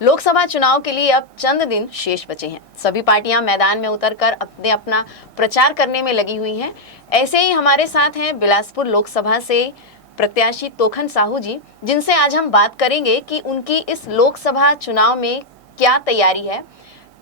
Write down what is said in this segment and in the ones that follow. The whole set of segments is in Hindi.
लोकसभा चुनाव के लिए अब चंद दिन शेष बचे हैं। सभी पार्टियां मैदान में उतरकर अपना प्रचार करने में लगी हुई हैं। ऐसे ही हमारे साथ हैं बिलासपुर लोकसभा से प्रत्याशी तोखन साहू जी, जिनसे आज हम बात करेंगे कि उनकी इस लोकसभा चुनाव में क्या तैयारी है।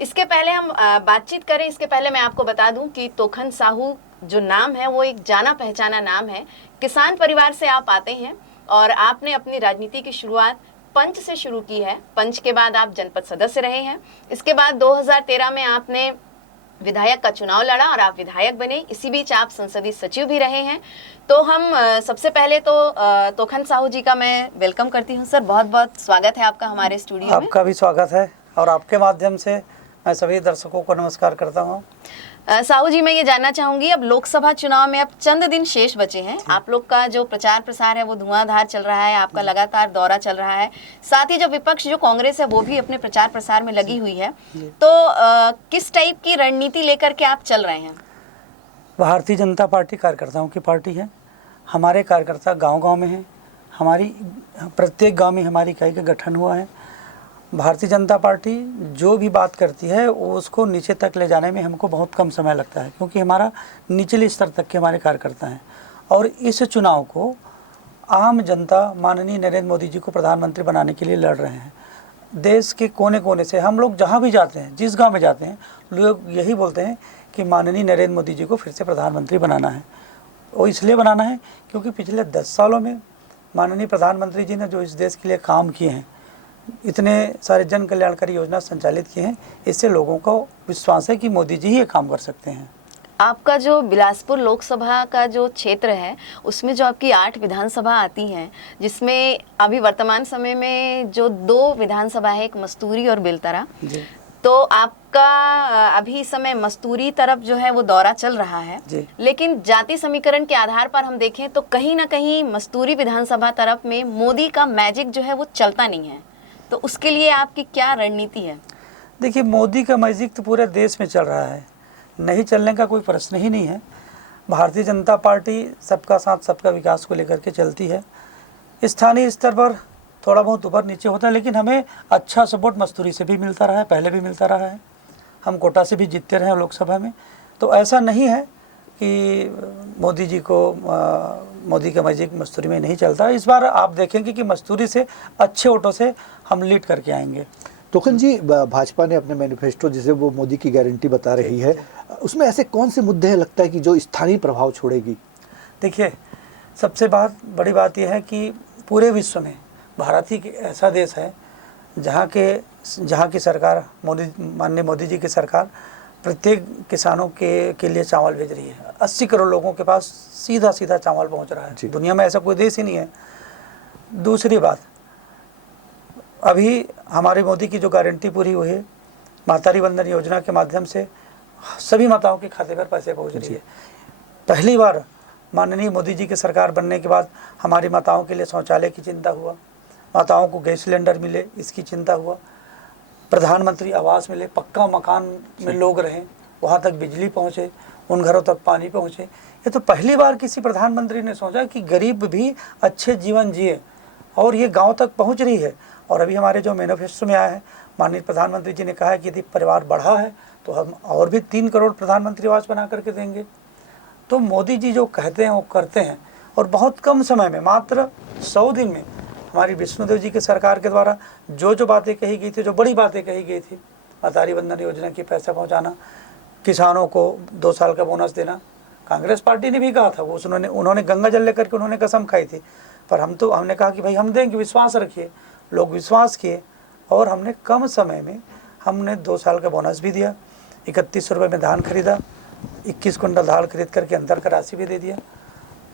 इसके पहले हम बातचीत करें, इसके पहले मैं आपको बता दूं कि तोखन साहू जो नाम है वो एक जाना पहचाना नाम है। किसान परिवार से आप आते हैं और आपने अपनी राजनीति की शुरुआत पंच से शुरू की है। पंच के बाद आप जनपद सदस्य रहे हैं। इसके बाद 2013 में आपने विधायक का चुनाव लड़ा और आप विधायक बने। इसी बीच आप संसदीय सचिव भी रहे हैं। तो हम सबसे पहले तो तोखन साहू जी का मैं वेलकम करती हूं। सर, बहुत बहुत स्वागत है आपका हमारे स्टूडियो में। आपका भी स्वागत है और आपके माध्यम से मैं सभी दर्शकों को नमस्कार करता हूं। साहू जी, मैं ये जानना चाहूंगी, अब लोकसभा चुनाव में अब चंद दिन शेष बचे हैं। आप लोग का जो प्रचार प्रसार है वो धुआंधार चल रहा है, आपका लगातार दौरा चल रहा है। साथ ही जो विपक्ष जो कांग्रेस है वो भी अपने प्रचार प्रसार में लगी हुई है। तो किस टाइप की रणनीति लेकर के आप चल रहे हैं? भारतीय जनता पार्टी कार्यकर्ताओं की पार्टी है। हमारे कार्यकर्ता गाँव-गाँव में हैं। हमारी प्रत्येक गाँव में हमारी इकाई का गठन हुआ है। भारतीय जनता पार्टी जो भी बात करती है उसको नीचे तक ले जाने में हमको बहुत कम समय लगता है, क्योंकि हमारा निचले स्तर तक के हमारे कार्यकर्ता हैं। और इस चुनाव को आम जनता माननीय नरेंद्र मोदी जी को प्रधानमंत्री बनाने के लिए लड़ रहे हैं। देश के कोने कोने से हम लोग जहाँ भी जाते हैं, जिस गांव में जाते हैं, लोग यही बोलते हैं कि माननीय नरेंद्र मोदी जी को फिर से प्रधानमंत्री बनाना है। वो इसलिए बनाना है क्योंकि पिछले 10 सालों में माननीय प्रधानमंत्री जी ने जो इस देश के लिए काम किए हैं, इतने सारे जन कल्याणकारी योजना संचालित किए हैं, इससे लोगों को विश्वास है कि मोदी जी ही ये काम कर सकते हैं। आपका जो बिलासपुर लोकसभा का जो क्षेत्र है उसमें जो आपकी 8 विधानसभा आती हैं, जिसमें अभी वर्तमान समय में जो 2 विधानसभा है, एक मस्तूरी और बेलतरा। तो आपका अभी समय मस्तूरी तरफ जो है वो दौरा चल रहा है, लेकिन जाति समीकरण के आधार पर हम देखें तो कहीं ना कहीं मस्तूरी विधानसभा तरफ में मोदी का मैजिक जो है वो चलता नहीं है। तो उसके लिए आपकी क्या रणनीति है? देखिए, मोदी का मैजिक तो पूरे देश में चल रहा है, नहीं चलने का कोई प्रश्न ही नहीं है। भारतीय जनता पार्टी सबका साथ सबका विकास को लेकर के चलती है। स्थानीय स्तर पर थोड़ा बहुत ऊपर नीचे होता है, लेकिन हमें अच्छा सपोर्ट मस्तूरी से भी मिलता रहा है, पहले भी मिलता रहा है। हम कोटा से भी जीतते रहे लोकसभा में। तो ऐसा नहीं है कि मोदी जी को मोदी का मैजिक मस्तूरी में नहीं चलता। इस बार आप देखेंगे कि मस्तूरी से अच्छे वोटों से हम लीड करके आएंगे। तोखन जी, भाजपा ने अपने मैनिफेस्टो जिसे वो मोदी की गारंटी बता रही है, उसमें ऐसे कौन से मुद्दे हैं लगता है कि जो स्थानीय प्रभाव छोड़ेगी? देखिए, सबसे बड़ी बात यह है कि पूरे विश्व में भारत ही ऐसा देश है जहाँ की सरकार, माननीय मोदी जी की सरकार प्रत्येक किसानों के लिए चावल भेज रही है। 80 करोड़ लोगों के पास सीधा चावल पहुंच रहा है। दुनिया में ऐसा कोई देश ही नहीं है। दूसरी बात, अभी हमारी मोदी की जो गारंटी पूरी हुई है, मातृ वंदन योजना के माध्यम से सभी माताओं के खाते पर पैसे पहुंच रही है। पहली बार माननीय मोदी जी की सरकार बनने के बाद हमारी माताओं के लिए शौचालय की चिंता हुआ, माताओं को गैस सिलेंडर मिले इसकी चिंता हुआ, प्रधानमंत्री आवास मिले, पक्का मकान में लोग रहें, वहाँ तक बिजली पहुँचे, उन घरों तक पानी पहुँचे। ये तो पहली बार किसी प्रधानमंत्री ने सोचा कि गरीब भी अच्छे जीवन जिए, और ये गांव तक पहुँच रही है। और अभी हमारे जो मैनिफेस्टो में आया है, माननीय प्रधानमंत्री जी ने कहा है कि यदि परिवार बढ़ा है तो हम और भी 3 करोड़ प्रधानमंत्री आवास बना करके देंगे। तो मोदी जी जो कहते हैं वो करते हैं, और बहुत कम समय में, मात्र 100 दिन में हमारी विष्णुदेव जी की सरकार के द्वारा जो बातें कही गई थी, जो बड़ी बातें कही गई थी, मातृ वंदन योजना की पैसा पहुंचाना, किसानों को 2 साल का बोनस देना, कांग्रेस पार्टी ने भी कहा था, वो उन्होंने गंगा जल लेकर के उन्होंने कसम खाई थी, पर हमने कहा कि भाई हम देंगे, विश्वास रखिए। लोग विश्वास किए और हमने कम समय में 2 साल का बोनस भी दिया, 31 रुपये में धान खरीदा, 21 कुंटल दाल खरीद करके अंतर का राशि भी दे दिया,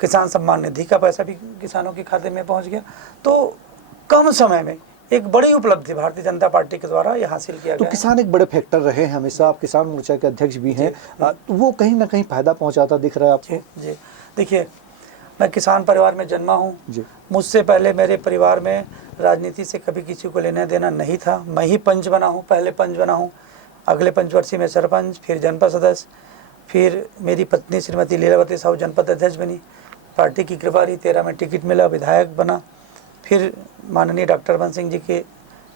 किसान सम्मान निधि का पैसा भी किसानों के खाते में पहुंच गया। तो कम समय में एक बड़ी उपलब्धि भारतीय जनता पार्टी के द्वारा ये हासिल किया गया। तो किसान एक बड़े फैक्टर रहे हैं हमेशा, आप किसान मोर्चा के अध्यक्ष भी हैं, तो वो कहीं ना कहीं फायदा पहुंचाता दिख रहा है आपको? जी, देखिए, मैं किसान परिवार में जन्मा हूँ। मुझसे पहले मेरे परिवार में राजनीति से कभी किसी को लेना देना नहीं था। मैं ही पंच बना हूँ, पहले पंच बना हूँ, अगले पंचवर्षीय में सरपंच, फिर जनपद सदस्य, फिर मेरी पत्नी श्रीमती लीलावती साहू जनपद अध्यक्ष बनी। पार्टी की कृपा रही, 13 में टिकट मिला, विधायक बना। फिर माननीय डॉक्टर रमन सिंह जी के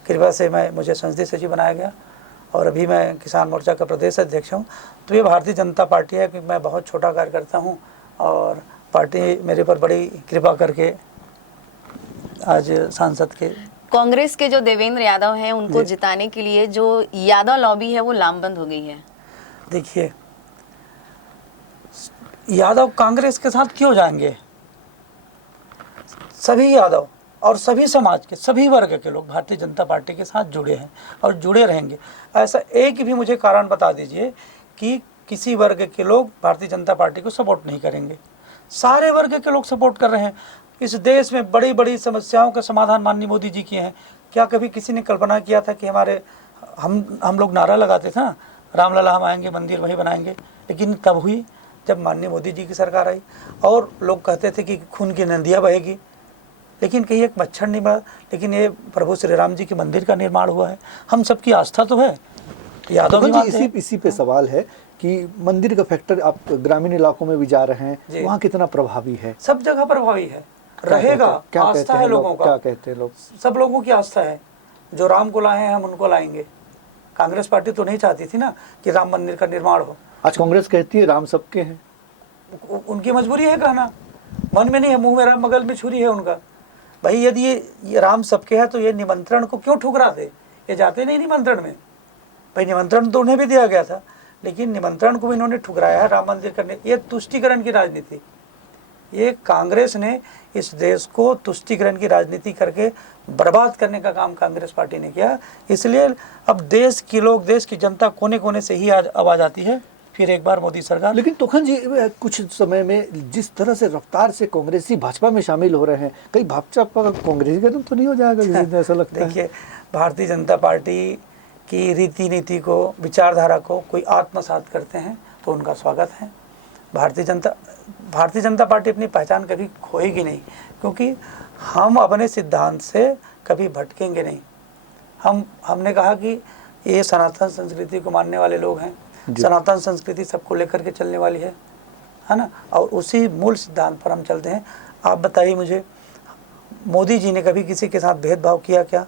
कृपा से मुझे संसदीय सचिव बनाया गया और अभी मैं किसान मोर्चा का प्रदेश अध्यक्ष हूँ। तो ये भारतीय जनता पार्टी है कि मैं बहुत छोटा कार्यकर्ता हूँ और पार्टी मेरे पर बड़ी कृपा करके आज सांसद के। कांग्रेस के जो देवेंद्र यादव हैं उनको जिताने के लिए जो यादव लॉबी है वो लामबंद हो गई है। देखिए, यादव कांग्रेस के साथ क्यों जाएंगे? सभी यादव और सभी समाज के सभी वर्ग के लोग भारतीय जनता पार्टी के साथ जुड़े हैं और जुड़े रहेंगे। ऐसा एक भी मुझे कारण बता दीजिए कि किसी वर्ग के लोग भारतीय जनता पार्टी को सपोर्ट नहीं करेंगे। सारे वर्ग के लोग सपोर्ट कर रहे हैं। इस देश में बड़ी बड़ी समस्याओं का समाधान माननीय मोदी जी किए हैं। क्या कभी किसी ने कल्पना किया था कि हम लोग नारा लगाते थे ना, रामलला हम आएंगे, मंदिर वही बनाएंगे, लेकिन तब हुई जब माननीय मोदी जी की सरकार आई। और लोग कहते थे कि खून की नदियाँ बहेगी, लेकिन कहीं एक मच्छर नहीं बढ़ा। लेकिन ये प्रभु श्री राम जी के मंदिर का निर्माण हुआ है। हम सबकी आस्था तो है, यादव भी मानते हैं। इसी पे सवाल है कि मंदिर का फैक्टर आप ग्रामीण इलाकों में भी जा रहे हैं, वहाँ कितना प्रभावी है? सब जगह प्रभावी है, रहेगा। आस्था है लोगों का। क्या कहते हैं लोग? सब लोगों की आस्था है। जो राम को लाए हैं हम उनको लाएंगे। कांग्रेस पार्टी तो नहीं चाहती थी ना कि राम मंदिर का निर्माण हो। आज कांग्रेस कहती है राम सबके हैं। उनकी मजबूरी है कहना, मन में नहीं है, मुंह में राम, मगल में छुरी है उनका। भाई यदि ये राम सबके है तो ये निमंत्रण को क्यों ठुकराते? ये जाते नहीं निमंत्रण में। भाई निमंत्रण तो उन्हें भी दिया गया था, लेकिन निमंत्रण को भी इन्होंने ठुकराया है राम मंदिर करने। ये तुष्टिकरण की राजनीति, ये कांग्रेस ने इस देश को तुष्टिकरण की राजनीति करके बर्बाद करने का काम कांग्रेस पार्टी ने किया। इसलिए अब देश के लोग, देश की जनता कोने कोने से ही आज आवाज़ आती है फिर एक बार मोदी सरकार। लेकिन तोखन जी, कुछ समय में जिस तरह से रफ्तार से कांग्रेसी भाजपा में शामिल हो रहे हैं, कहीं भाजपा का कांग्रेसी कदम तो नहीं हो जाएगा किसी दिन, ऐसा लगता है? देखिए, भारतीय जनता पार्टी की रीति नीति को, विचारधारा को कोई आत्मसात करते हैं तो उनका स्वागत है। भारतीय जनता पार्टी अपनी पहचान कभी खोएगी नहीं, क्योंकि हम अपने सिद्धांत से कभी भटकेंगे नहीं। हमने कहा कि ये सनातन संस्कृति को मानने वाले लोग हैं। सनातन संस्कृति सबको लेकर के चलने वाली है ना, और उसी मूल सिद्धांत पर हम चलते हैं। आप बताइए मुझे, मोदी जी ने कभी किसी के साथ भेदभाव किया क्या?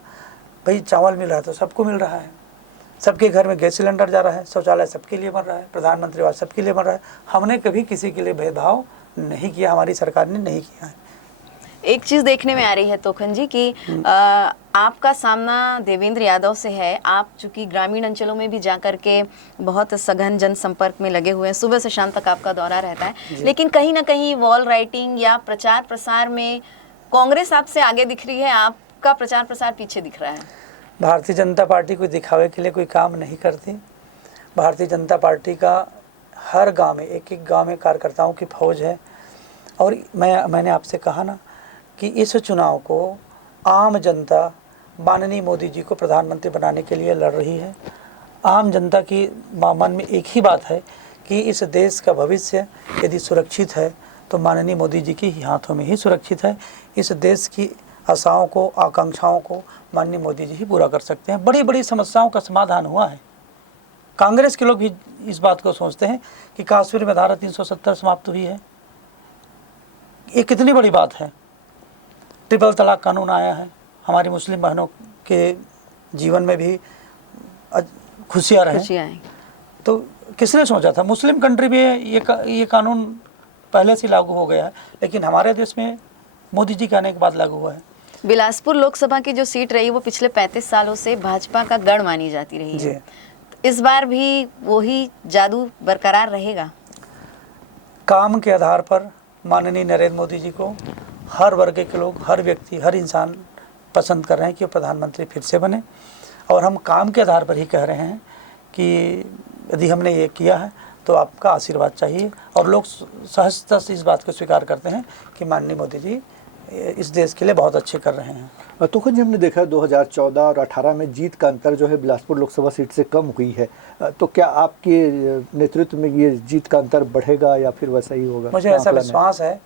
भाई चावल मिल रहा है तो सबको मिल रहा है, सबके घर में गैस सिलेंडर जा रहा है, शौचालय सबके लिए बन रहा है, प्रधानमंत्री आवास सबके लिए बन रहा है। हमने कभी किसी के लिए भेदभाव नहीं किया, हमारी सरकार ने नहीं किया है। एक चीज देखने में आ रही है तोखन जी कि आपका सामना देवेंद्र यादव से है। आप चूंकि ग्रामीण अंचलों में भी जाकर के बहुत सघन जनसंपर्क में लगे हुए हैं, सुबह से शाम तक आपका दौरा रहता है, लेकिन कहीं ना कहीं वॉल राइटिंग या प्रचार प्रसार में कांग्रेस आपसे आगे दिख रही है, आपका प्रचार प्रसार पीछे दिख रहा है। भारतीय जनता पार्टी कोई दिखावे के लिए कोई काम नहीं करती। भारतीय जनता पार्टी का हर गांव में, एक एक गांव में कार्यकर्ताओं की फौज है। और मैंने आपसे कहा ना कि इस चुनाव को आम जनता माननीय मोदी जी को प्रधानमंत्री बनाने के लिए लड़ रही है। आम जनता की मन में एक ही बात है कि इस देश का भविष्य यदि सुरक्षित है तो माननीय मोदी जी के हाथों में ही सुरक्षित है। इस देश की आशाओं को, आकांक्षाओं को माननीय मोदी जी ही पूरा कर सकते हैं। बड़ी बड़ी समस्याओं का समाधान हुआ है। कांग्रेस के लोग भी इस बात को सोचते हैं कि कश्मीर में धारा 370 समाप्त हुई है, ये कितनी बड़ी बात है। ट्रिपल तलाक कानून आया है, हमारी मुस्लिम बहनों के जीवन में भी खुशियाँ रहें। तो किसने सोचा था? मुस्लिम कंट्री में ये कानून पहले से लागू हो गया है, लेकिन हमारे देश में मोदी जी के आने के बाद लागू हुआ है। बिलासपुर लोकसभा की जो सीट रही वो पिछले 35 सालों से भाजपा का गढ़ मानी जाती रही है। इस बार भी वही जादू बरकरार रहेगा? काम के आधार पर माननीय नरेंद्र मोदी जी को हर वर्ग के लोग, हर व्यक्ति, हर इंसान पसंद कर रहे हैं कि वो प्रधानमंत्री फिर से बने। और हम काम के आधार पर ही कह रहे हैं कि यदि हमने ये किया है तो आपका आशीर्वाद चाहिए। और लोग सहजता से इस बात को स्वीकार करते हैं कि माननीय मोदी जी इस देश के लिए बहुत अच्छे कर रहे हैं। तो जी हमने देखा 2014 और 18 में जीत का अंतर जो है बिलासपुर लोकसभा सीट से कम हुई है, तो क्या आपके नेतृत्व में ये जीत का अंतर बढ़ेगा या फिर वैसा ही होगा? मुझे ऐसा विश्वास है,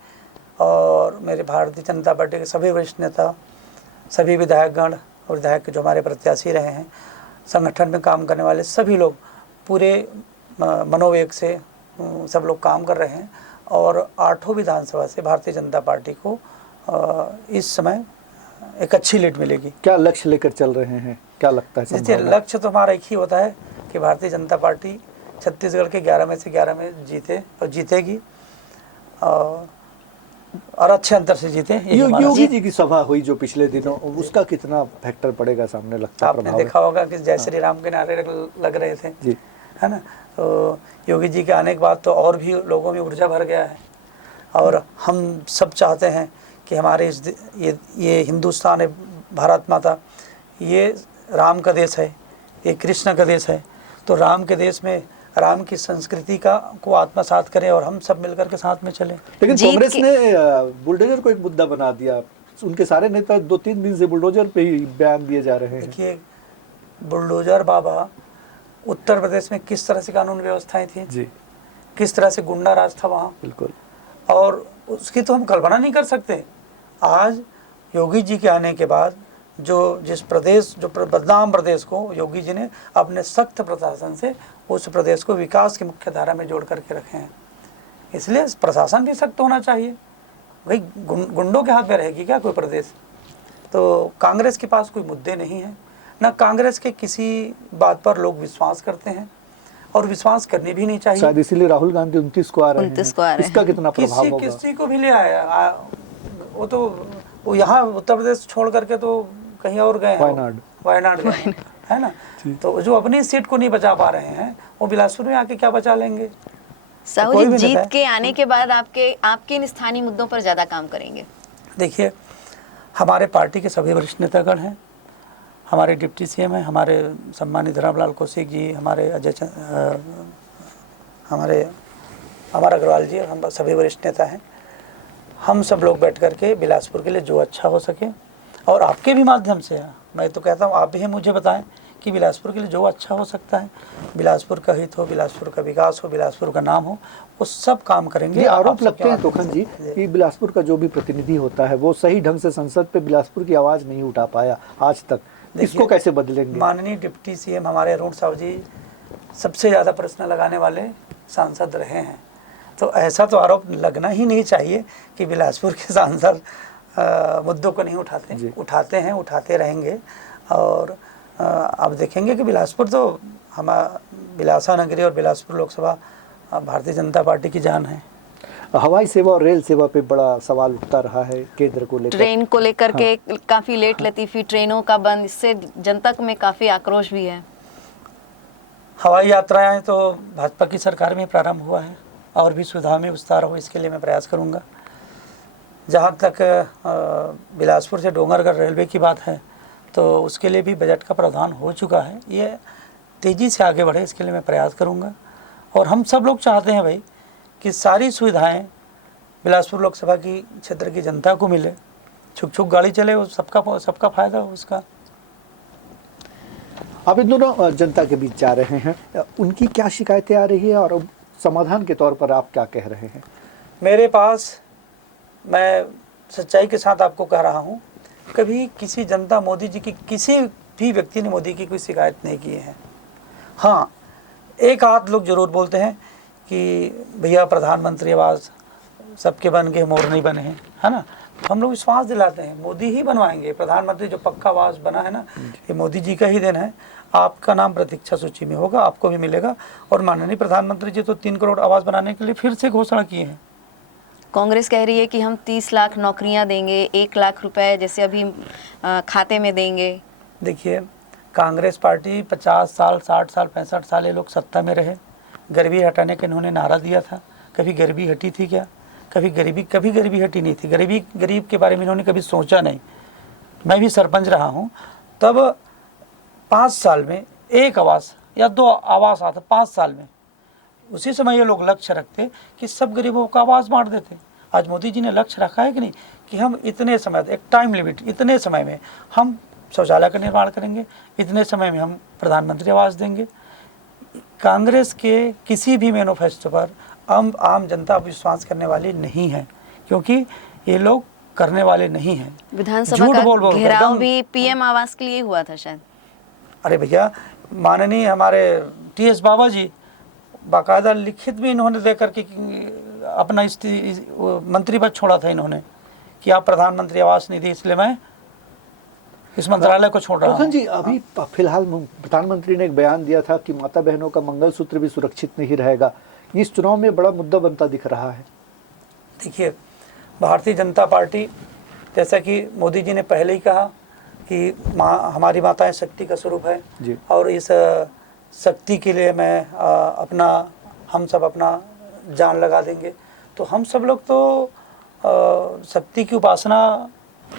और मेरे भारतीय जनता पार्टी के सभी वरिष्ठ नेता, सभी विधायकगण और विधायक जो हमारे प्रत्याशी रहे हैं, संगठन में काम करने वाले सभी लोग पूरे मनोवेग से सब लोग काम कर रहे हैं। और 8 विधानसभा से भारतीय जनता पार्टी को इस समय एक अच्छी लीड मिलेगी। क्या लक्ष्य लेकर चल रहे हैं? क्या लगता है देखिए, संभावना? लक्ष्य तो हमारा एक ही होता है कि भारतीय जनता पार्टी छत्तीसगढ़ के 11 में से 11 में जीते और जीतेगी, और अच्छे अंतर से जीते। यही हमारा- योगी जी की सभा हुई जो पिछले दिनों, उसका कितना फैक्टर पड़ेगा सामने, लगता है आपने प्रभाव? देखा होगा कि जय श्री राम के नारे लग रहे थे, जी है ना। तो योगी जी के आने के बाद तो और भी लोगों में ऊर्जा भर गया है, और हम सब चाहते हैं कि हमारे ये हिंदुस्तान है, भारत माता, ये राम का देश है, ये कृष्ण का देश है। तो राम के देश में राम की संस्कृति को आत्मसात करें और हम सब मिलकर के साथ में चलें। लेकिन जीत कांग्रेस के- ने बुलडोजर को एक मुद्दा बना दिया। उनके सारे नेता 2-3 दिन से बुलडोजर पे ही बयान दिए जा रहे हैं। देखिए, बुलडोजर बाबा, उत्तर प्रदेश में किस तरह से कानून व्यवस्थाएं थी, जी किस तरह से गुंडा राज था वहाँ, बिल्कुल। और उसकी तो हम कल्पना नहीं कर सकते। आज योगी जी के आने के बाद जो बदनाम प्रदेश को योगी जी ने अपने सख्त प्रशासन से उस प्रदेश को विकास की मुख्य धारा में जोड़ करके रखे हैं। इसलिए प्रशासन भी सख्त होना चाहिए। भाई गुंडों के हाथ में रहेगी क्या कोई प्रदेश? तो कांग्रेस के पास कोई मुद्दे नहीं हैं, ना कांग्रेस के किसी बात पर लोग विश्वास करते हैं, और विश्वास करनी भी नहीं चाहिए। शायद इसीलिए राहुल गांधी 29 को आ रहे 29 को आ हैं। रहे हैं। इसका कितना प्रभाव होगा? किसी को भी ले आया, वो यहाँ उत्तर प्रदेश छोड़ करके तो कहीं और गए हैं, वायनाड गए, है ना। तो जो अपनी सीट को नहीं बचा पा रहे हैं, वो बिलासपुर में आके क्या बचा लेंगे? साहू कोई जी भी जीत नेता है। के आने के बाद आपके इन स्थानीय मुद्दों पर ज्यादा काम करेंगे? देखिए, हमारे पार्टी के सभी वरिष्ठ नेतागण हैं, हमारे डिप्टी सीएम हैं, हमारे सम्मानित धर्मलाल कौशिक जी, हमारे हमारे अमर अग्रवाल जी, हम सभी वरिष्ठ नेता हैं। हम सब लोग बैठ करके बिलासपुर के लिए जो अच्छा हो सके, और आपके भी माध्यम से मैं तो कहता हूँ, आप भी मुझे बताएं कि बिलासपुर के लिए जो अच्छा हो सकता है, बिलासपुर का हित हो, बिलासपुर का विकास हो, बिलासपुर का नाम हो, वो सब काम करेंगे। ये आरोप आप सबके लगते हैं माध्यम तोखन से। जी कि बिलासपुर का जो भी प्रतिनिधि होता है वो सही ढंग से संसद पे बिलासपुर की आवाज नहीं उठा पाया आज तक। इसको कैसे बदलेंगे? माननीय डिप्टी सीएम हमारे अरुण साहू जी सबसे ज़्यादा प्रश्न लगाने वाले सांसद रहे हैं, तो ऐसा तो आरोप लगना ही नहीं चाहिए कि बिलासपुर के सांसद मुद्दों को नहीं उठाते हैं, उठाते रहेंगे। और अब देखेंगे कि बिलासपुर तो बिलासा नगरी और बिलासपुर लोकसभा भारतीय जनता पार्टी की जान है। हवाई सेवा और रेल सेवा पे बड़ा सवाल उठता रहा है केंद्र को लेकर। ट्रेन को लेकर के काफी लेट लतीफी ट्रेनों का बंद, इससे जनता में काफी आक्रोश भी है। हवाई यात्राएं तो भाजपा की सरकार में प्रारंभ हुआ है, और भी सुविधा में विस्तार हो, इसके लिए मैं प्रयास करूंगा। जहां तक बिलासपुर से डोंगरगढ़ रेलवे की बात है, तो उसके लिए भी बजट का प्रावधान हो चुका है। ये तेज़ी से आगे बढ़े, इसके लिए मैं प्रयास करूंगा। और हम सब लोग चाहते हैं भाई कि सारी सुविधाएं बिलासपुर लोकसभा की क्षेत्र की जनता को मिले, छुक छुक गाड़ी चले, वो सबका फ़ायदा हो उसका। आप इन दोनों जनता के बीच जा रहे हैं, उनकी क्या शिकायतें आ रही है और समाधान के तौर पर आप क्या कह रहे हैं? मेरे पास, मैं सच्चाई के साथ आपको कह रहा हूँ, कभी किसी जनता मोदी जी की, किसी भी व्यक्ति ने मोदी की कोई शिकायत नहीं की है। हाँ, एक आध लोग ज़रूर बोलते हैं कि भैया प्रधानमंत्री आवास सबके बन गए, मोर नहीं बने हैं, है ना। हम लोग विश्वास दिलाते हैं मोदी ही बनवाएंगे। प्रधानमंत्री जो पक्का आवास बना है ना, ये मोदी जी का ही देन है। आपका नाम प्रतीक्षा सूची में होगा, आपको भी मिलेगा। और माननीय प्रधानमंत्री जी तो 3 करोड़ आवास बनाने के लिए फिर से घोषणा किए हैं। कांग्रेस कह रही है कि हम 30 लाख नौकरियां देंगे, 1 लाख रुपए जैसे अभी खाते में देंगे। देखिए, कांग्रेस पार्टी 50 साल, 60 साल, 65 साल ये लोग सत्ता में रहे। गरीबी हटाने का इन्होंने नारा दिया था। कभी गरीबी हटी थी क्या? कभी गरीबी हटी नहीं थी। गरीब के बारे में इन्होंने कभी सोचा नहीं। मैं भी सरपंच रहा हूँ, तब 5 साल में 1 आवास या 2 आवास आता, 5 साल में। उसी समय ये लोग लक्ष्य रखते कि सब गरीबों का आवास बांट देते। आज मोदी जी ने लक्ष्य रखा है कि नहीं, कि हम इतने समय, एक टाइम लिमिट, इतने समय में हम शौचालय का निर्माण करेंगे, इतने समय में हम प्रधानमंत्री आवास देंगे। कांग्रेस के किसी भी मैनिफेस्टो पर आम जनता विश्वास करने वाली नहीं है, क्योंकि ये लोग करने वाले नहीं हैं। विधानसभा का घेराव भी पीएम आवास के लिए हुआ था शायद। अरे भैया, माननीय हमारे टीएस बाबा जी बाकायदा लिखित भी इन्होंने दे करके अपना मंत्री पद छोड़ा था इन्होंने, कि आप प्रधानमंत्री आवास निधि, इसलिए मैं इस मंत्रालय को छोड़ रहा तोखन हूँ। जी, अभी फिलहाल प्रधानमंत्री ने एक बयान दिया था कि माता बहनों का मंगलसूत्र भी सुरक्षित नहीं रहेगा। इस चुनाव में बड़ा मुद्दा बनता दिख रहा है। देखिए, भारतीय जनता पार्टी, जैसा कि मोदी जी ने पहले ही कहा कि हमारी माताएं शक्ति का स्वरूप है जी। और इस शक्ति के लिए हम सब अपना जान लगा देंगे। तो हम सब लोग तो शक्ति की उपासना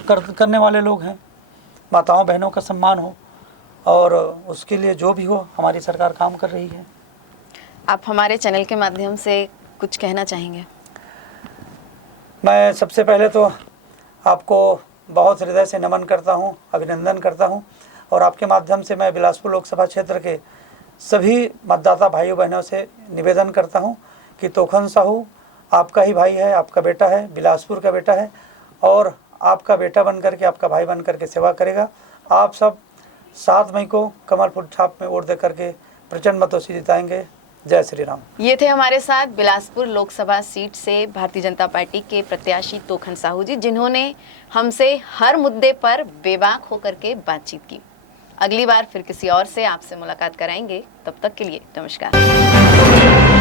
करने वाले लोग हैं। माताओं बहनों का सम्मान हो और उसके लिए जो भी हो हमारी सरकार काम कर रही है। आप हमारे चैनल के माध्यम से कुछ कहना चाहेंगे? मैं सबसे पहले तो आपको बहुत हृदय से नमन करता हूं, अभिनंदन करता हूं और आपके माध्यम से मैं बिलासपुर लोकसभा क्षेत्र के सभी मतदाता भाइयों बहनों से निवेदन करता हूं कि तोखन साहू आपका ही भाई है, आपका बेटा है, बिलासपुर का बेटा है और आपका बेटा बन करके, आपका भाई बन करके सेवा करेगा। आप सब 7 मई को कमल फूल छाप में वोट दे करके प्रचंड मतों से जिताएंगे। जय श्री राम। ये थे हमारे साथ बिलासपुर लोकसभा सीट से भारतीय जनता पार्टी के प्रत्याशी तोखन साहू जी, जिन्होंने हमसे हर मुद्दे पर बेबाक होकर के बातचीत की। अगली बार फिर किसी और से आपसे मुलाकात कराएंगे। तब तक के लिए नमस्कार।